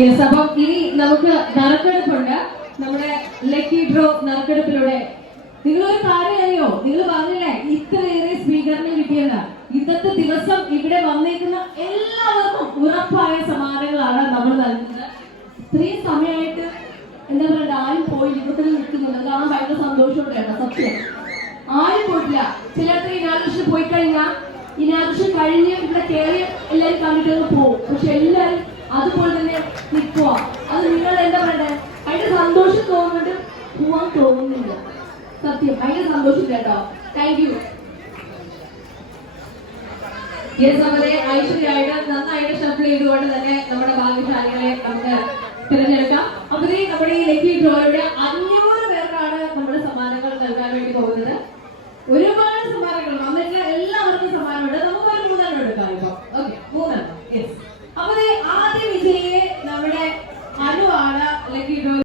Yes, അപ്പം ഇനി നമുക്ക് നറുക്കെടുപ്പുണ്ട്. നമ്മുടെ ലക്കി ഡ്രോ നറുക്കെടുപ്പിലൂടെ നിങ്ങളൊരു കാര്യം അറിയോ? നിങ്ങൾ പറഞ്ഞില്ലേ ഇത്രയേറെ സ്വീകരണം കിട്ടിയെന്ന്. ഇന്നത്തെ ദിവസം ഇവിടെ വന്നേക്കുന്ന എല്ലാവർക്കും ഉറപ്പായ സമ്മാനങ്ങളാണ് നമ്മൾ നൽകുന്നത്. ഇത്രയും സമയമായിട്ട് എന്താ പറയണ്ട, ആരും പോയി ഇവിടെ നിൽക്കുന്നുണ്ട്. കാണാൻ ഭയങ്കര സന്തോഷമുണ്ട് കേട്ടോ. സത്യം ആരും പോയിട്ടില്ല. ചിലർക്ക് ഇനാഗ്രേഷൻ പോയി കഴിഞ്ഞാൽ ഇനാഗ്രേഷൻ കഴിഞ്ഞ് ഇവിടെ കയറി എല്ലാവരും കണ്ടിട്ട് പോകും. പക്ഷെ എല്ലാവരും അതുപോലെ തന്നെ നിൽക്കുക. അത് നിങ്ങൾ എന്താ പറയണ്ടേ, ഭയങ്കര സന്തോഷം തോന്നുന്നുണ്ട്, പോവാൻ തോന്നുന്നില്ല. സത്യം ഭയങ്കര സന്തോഷം കേട്ടോ. Thank you. നമ്മുടെ ഐശ്വര്യമായിട്ട് നന്നായിട്ട് ഷഫിൾ ചെയ്തുകൊണ്ട് തന്നെ നമ്മുടെ ഭാഗ്യശാലികളെ നമുക്ക് തിരഞ്ഞെടുക്കാം. അപ്പോഴേ നമ്മുടെ ഈ ലക്കി ഡ്രോയുടെ 500 പേർക്കാണ് നമ്മുടെ സമ്മാനങ്ങൾ നൽകാൻ വേണ്ടി പോകുന്നത്. ഒരുപാട് സമ്മാനങ്ങൾ വന്നിട്ട് എല്ലാവർക്കും സമ്മാനമുണ്ട്. നമുക്ക് ഒരു 3 എടുക്കാം. ഇപ്പൊ ഓക്കെ, 3. യെസ്.